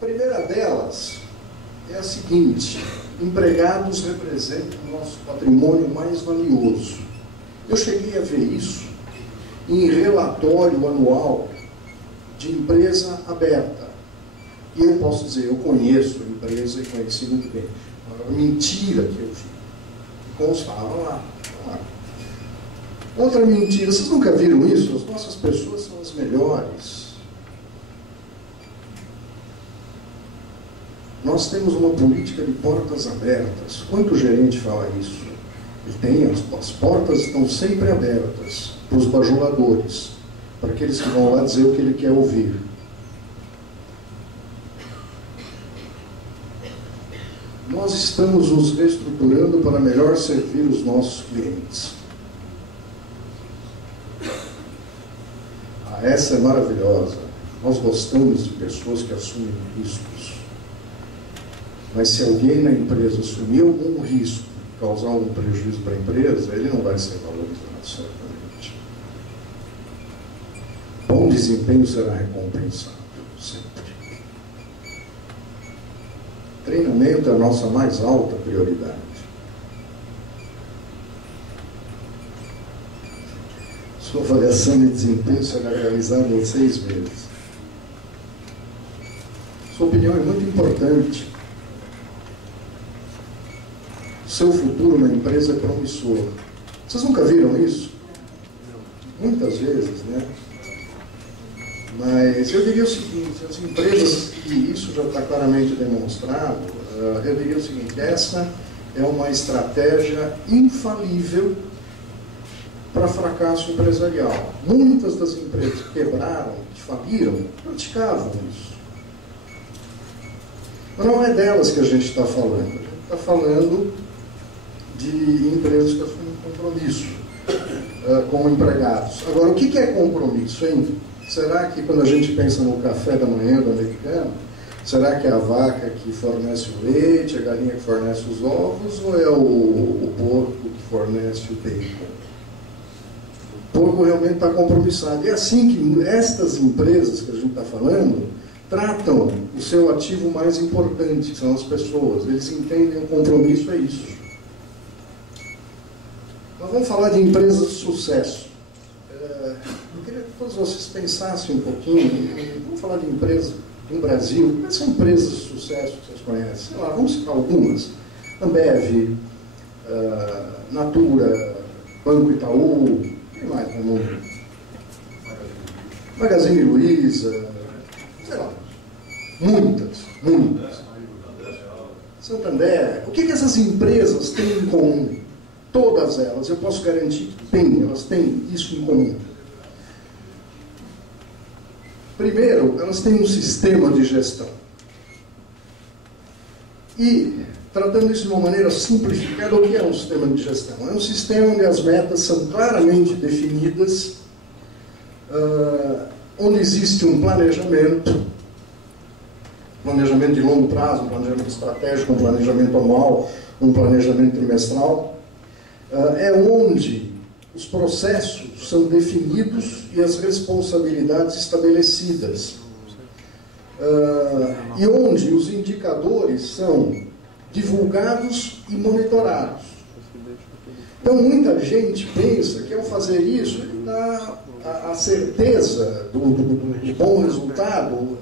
A primeira delas é a seguinte: empregados representam o nosso patrimônio mais valioso. Eu cheguei a ver isso em relatório anual de empresa aberta. E eu posso dizer, eu conheço a empresa e conheci muito bem. Uma mentira que eu vi. Constava lá. Outra mentira, vocês nunca viram isso? As nossas pessoas são as melhores. Nós temos uma política de portas abertas. Quanto gerente fala isso? Ele tem, as portas estão sempre abertas para os bajuladores, para aqueles que vão lá dizer o que ele quer ouvir. Nós estamos nos reestruturando para melhor servir os nossos clientes. Essa é maravilhosa. Nós gostamos de pessoas que assumem riscos. Mas se alguém na empresa assumir algum risco, causar algum prejuízo para a empresa, ele não vai ser valorizado, certamente. Bom desempenho será recompensado, sempre. Treinamento é a nossa mais alta prioridade. Sua avaliação de desempenho será realizada em 6 meses. Sua opinião é muito importante. Seu futuro na empresa é promissor. Vocês nunca viram isso? Muitas vezes, né? Mas eu diria o seguinte, as empresas, e isso já está claramente demonstrado, eu diria o seguinte: essa é uma estratégia infalível para fracasso empresarial. Muitas das empresas que quebraram, que faliram, praticavam isso. Mas não é delas que a gente está falando. A gente está falando de empresas que assumem compromisso com empregados. Agora, o que é compromisso, hein? Será que quando a gente pensa no café da manhã do americano, será que é a vaca que fornece o leite, a galinha que fornece os ovos, ou é o porco que fornece o bacon? O porco realmente está compromissado. E é assim que estas empresas que a gente está falando tratam o seu ativo mais importante, que são as pessoas. Eles entendem o compromisso, é isso. Nós vamos falar de empresas de sucesso. Eu queria que todos vocês pensassem um pouquinho. Vamos falar de empresas no Brasil. Quais são empresas de sucesso que vocês conhecem? Sei lá, vamos citar algumas. Ambev, Natura, Banco Itaú, quem mais no mundo? Magazine Luiza, sei lá. Muitas. Santander. O que essas empresas têm em comum? Todas elas, eu posso garantir que têm, elas têm isso em comum. Primeiro, elas têm um sistema de gestão. E, tratando isso de uma maneira simplificada, o que é um sistema de gestão? É um sistema onde as metas são claramente definidas, onde existe um planejamento de longo prazo, um planejamento estratégico, um planejamento anual, um planejamento trimestral. É onde os processos são definidos e as responsabilidades estabelecidas. E onde os indicadores são divulgados e monitorados. Então, muita gente pensa que ao fazer isso, ele dá a certeza do bom resultado.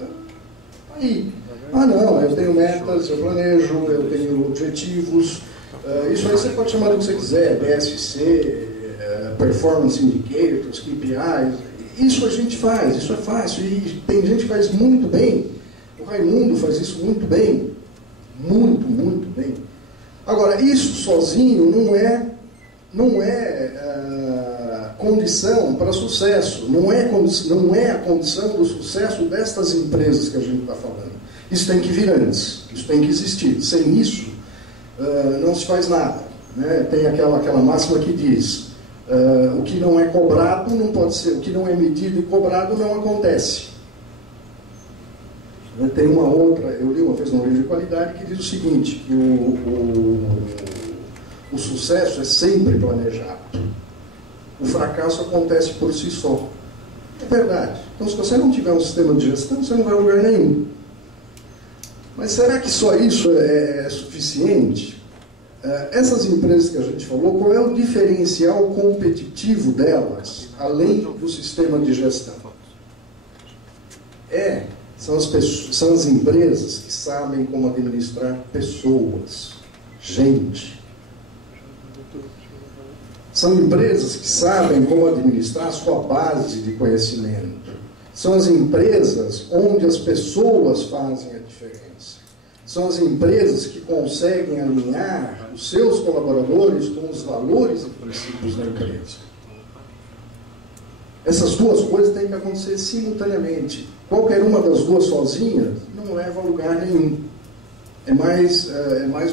Aí, não, eu tenho metas, eu planejo, eu tenho objetivos. Isso aí você pode chamar do que você quiser, BSC, Performance Indicators, KPIs. Isso a gente faz, isso é fácil. E tem gente que faz muito bem. O Raimundo faz isso muito bem. Muito bem. Agora, isso sozinho não é condição para sucesso. Não é a condição do sucesso destas empresas que a gente está falando. Isso tem que vir antes. Isso tem que existir. Sem isso, não se faz nada, né? Tem aquela máxima que diz: o que não é cobrado não pode ser, o que não é medido e cobrado não acontece. Tem uma outra, eu li uma vez num livro de qualidade que diz o seguinte, que o sucesso é sempre planejado, o fracasso acontece por si só. É verdade. Então, se você não tiver um sistema de gestão, você não vai a lugar nenhum. Mas será que só isso é suficiente? Essas empresas que a gente falou, qual é o diferencial competitivo delas, além do sistema de gestão? São as empresas que sabem como administrar pessoas, gente. São empresas que sabem como administrar a sua base de conhecimento. São as empresas onde as pessoas fazem a diferença. São as empresas que conseguem alinhar os seus colaboradores com os valores e princípios da empresa. Essas duas coisas têm que acontecer simultaneamente. Qualquer uma das duas sozinha não leva a lugar nenhum. É mais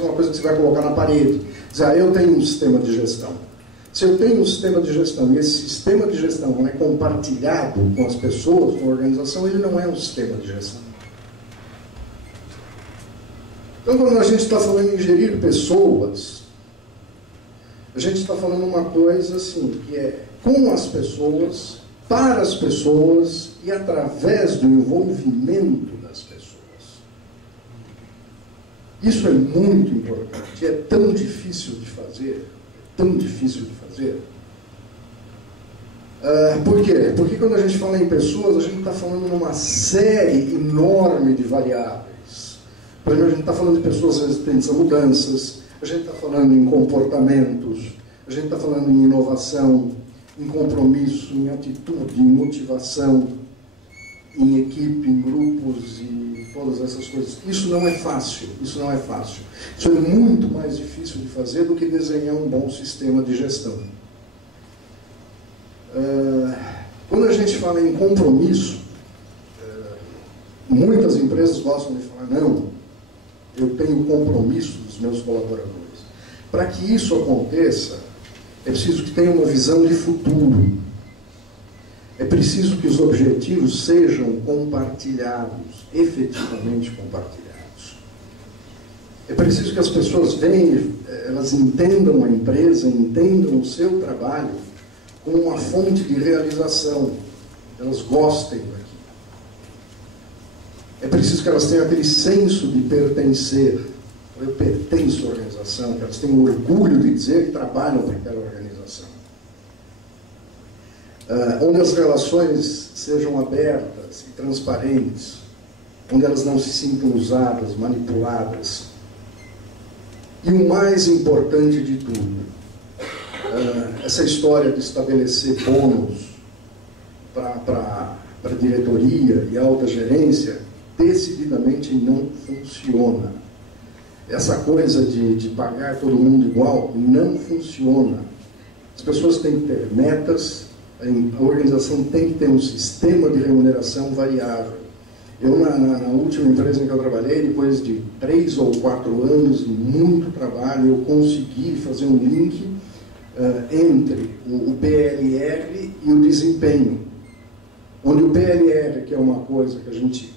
uma coisa que você vai colocar na parede. Dizer, eu tenho um sistema de gestão. Se eu tenho um sistema de gestão e esse sistema de gestão não é compartilhado com as pessoas, com a organização, ele não é um sistema de gestão. Então, quando a gente está falando em gerir pessoas, a gente está falando uma coisa assim, que é com as pessoas, para as pessoas e através do envolvimento das pessoas. Isso é muito importante, é tão difícil de fazer, tão difícil de fazer. Por quê? Porque quando a gente fala em pessoas, a gente está falando numa série enorme de variáveis. Por exemplo, a gente está falando de pessoas resistentes a mudanças, a gente está falando em comportamentos, a gente está falando em inovação, em compromisso, em atitude, em motivação, em equipe, em grupos e todas essas coisas. Isso não é fácil, isso não é fácil. Isso é muito mais difícil de fazer do que desenhar um bom sistema de gestão. Quando a gente fala em compromisso, muitas empresas gostam de falar, não, eu tenho compromisso dos meus colaboradores. Para que isso aconteça, é preciso que tenha uma visão de futuro. É preciso que os objetivos sejam compartilhados, efetivamente compartilhados. É preciso que as pessoas venham, elas entendam a empresa, entendam o seu trabalho como uma fonte de realização. Elas gostem daquilo. É preciso que elas tenham aquele senso de pertencer. Eu pertenço à organização, que elas tenham orgulho de dizer que trabalham para aquela organização. Onde as relações sejam abertas e transparentes, onde elas não se sintam usadas, manipuladas. E o mais importante de tudo, essa história de estabelecer bônus para a diretoria e alta gerência, decididamente não funciona. Essa coisa de pagar todo mundo igual não funciona. As pessoas têm que ter metas, a organização tem que ter um sistema de remuneração variável. Eu, na última empresa em que eu trabalhei, depois de 3 ou 4 anos e muito trabalho, eu consegui fazer um link entre o PLR e o desempenho. Onde o PLR, que é uma coisa que a gente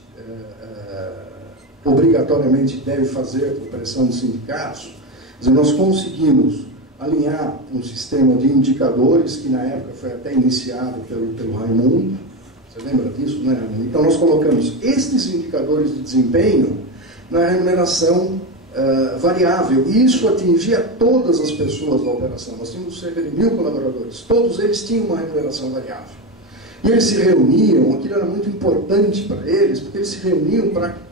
obrigatoriamente deve fazer por pressão dos sindicatos, nós conseguimos alinhar um sistema de indicadores que na época foi até iniciado pelo Raimundo. Você lembra disso, né, Raimundo? Então nós colocamos estes indicadores de desempenho na remuneração variável, e isso atingia todas as pessoas da operação. Nós tínhamos cerca de 1000 colaboradores, todos eles tinham uma remuneração variável. E eles se reuniam, aquilo era muito importante para eles, porque eles se reuniam para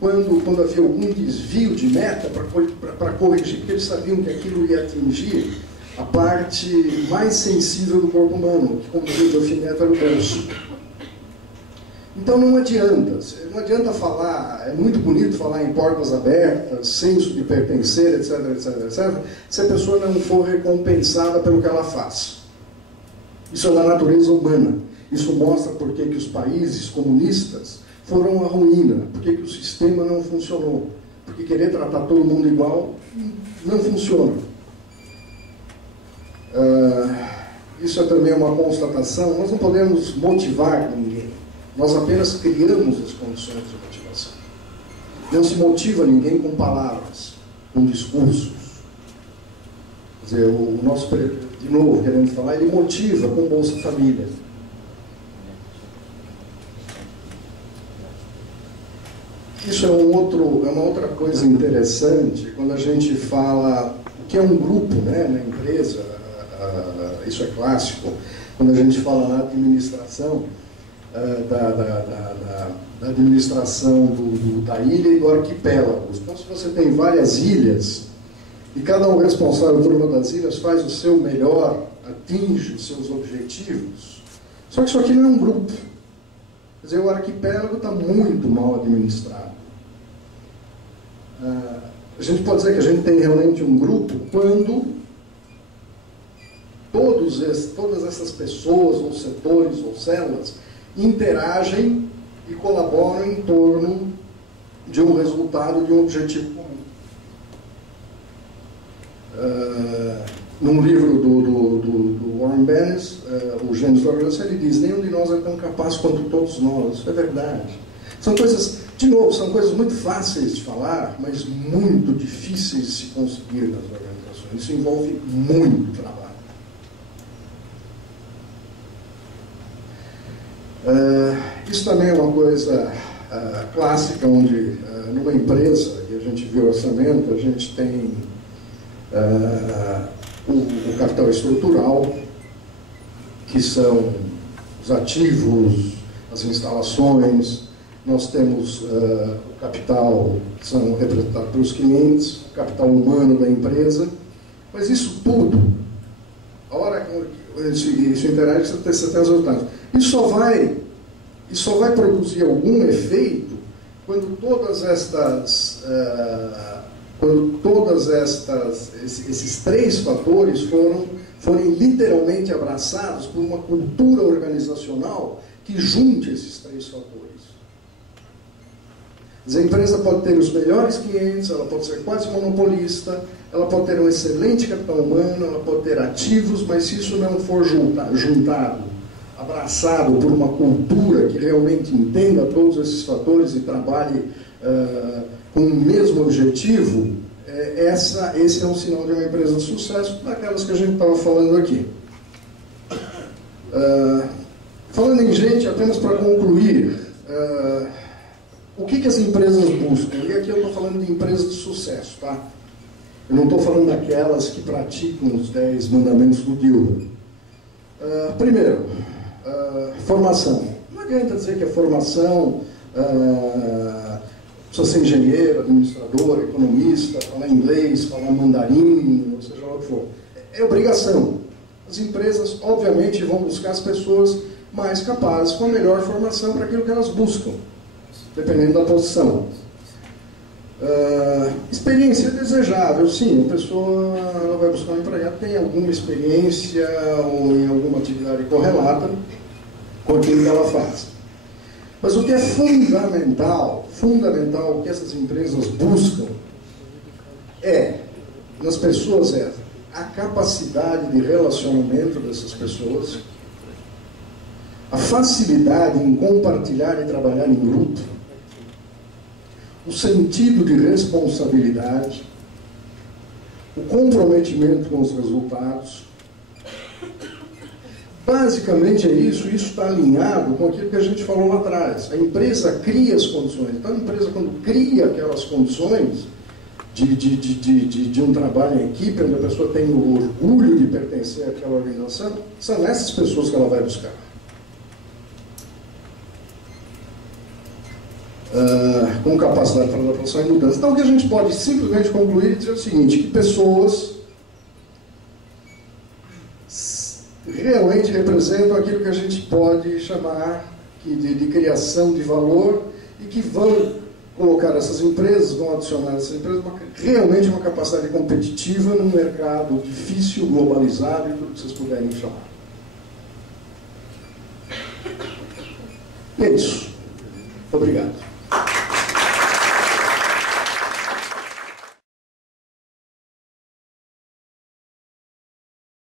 quando havia algum desvio de meta, para corrigir, porque eles sabiam que aquilo ia atingir a parte mais sensível do corpo humano, que, como dizia o Delfineto, era o bolso. Então não adianta falar, é muito bonito falar em portas abertas, senso de pertencer, etc, etc, etc, se a pessoa não for recompensada pelo que ela faz. Isso é da natureza humana. Isso mostra por que os países comunistas foram à ruína, porque o sistema não funcionou. Porque querer tratar todo mundo igual não funciona. Isso é também uma constatação. Nós não podemos motivar ninguém. Nós apenas criamos as condições de motivação. Não se motiva ninguém com palavras, com discursos. Quer dizer, o nosso, de novo, querendo falar, ele motiva com Bolsa Família. isso é uma outra coisa interessante quando a gente fala que é um grupo, né, na empresa, isso é clássico, quando a gente fala na administração, da administração da ilha e do arquipélago. Então, se você tem várias ilhas, e cada um responsável por uma das ilhas faz o seu melhor, atinge os seus objetivos, só que isso aqui não é um grupo. Quer dizer, o arquipélago está muito mal administrado. A gente pode dizer que a gente tem realmente um grupo quando todas essas pessoas, ou setores, ou células, interagem e colaboram em torno de um resultado, de um objetivo comum. Num livro do Warren Bennis, O Gênios da Organização, ele diz: nenhum de nós é tão capaz quanto todos nós. Isso é verdade. São coisas, de novo, são coisas muito fáceis de falar, mas muito difíceis de se conseguir nas organizações. Isso envolve muito trabalho. Isso também é uma coisa clássica, onde numa empresa, e a gente vê o orçamento, a gente tem o capital estrutural, que são os ativos, as instalações. Nós temos o capital, que são representados pelos clientes, o capital humano da empresa, mas isso tudo, a hora que isso interage, você tem os resultados. Isso só vai produzir algum efeito quando esses três fatores forem literalmente abraçados por uma cultura organizacional que junte esses três fatores. A empresa pode ter os melhores clientes, ela pode ser quase monopolista, ela pode ter um excelente capital humano, ela pode ter ativos, mas se isso não for juntado, abraçado por uma cultura que realmente entenda todos esses fatores e trabalhe com o mesmo objetivo, esse é um sinal de uma empresa de sucesso, daquelas que a gente estava falando aqui. Falando em gente, apenas para concluir, o que as empresas buscam? E aqui eu estou falando de empresas de sucesso, tá? Eu não estou falando daquelas que praticam os 10 mandamentos do Gilbert. Primeiro, formação. Não adianta dizer que a formação precisa ser engenheiro, administrador, economista, falar inglês, falar mandarim, ou seja lá o que for. É obrigação. As empresas, obviamente, vão buscar as pessoas mais capazes, com a melhor formação para aquilo que elas buscam, dependendo da posição. Experiência desejável, sim, a pessoa ela vai buscar um empregado, tem alguma experiência ou em alguma atividade correlata com aquilo que ela faz. Mas o que é fundamental, o que essas empresas buscam nas pessoas é a capacidade de relacionamento dessas pessoas, a facilidade em compartilhar e trabalhar em grupo, o sentido de responsabilidade, o comprometimento com os resultados. Basicamente é isso está alinhado com aquilo que a gente falou lá atrás. A empresa cria as condições. Então a empresa, quando cria aquelas condições de um trabalho em equipe, onde a pessoa tem o orgulho de pertencer àquela organização, são essas pessoas que ela vai buscar. Com capacidade para adaptação e mudança. Então o que a gente pode simplesmente concluir e dizer o seguinte, que pessoas realmente representam aquilo que a gente pode chamar de criação de valor e que vão colocar essas empresas, vão adicionar essas empresas realmente uma capacidade competitiva num mercado difícil, globalizado e tudo que vocês puderem chamar. E é isso. Obrigado.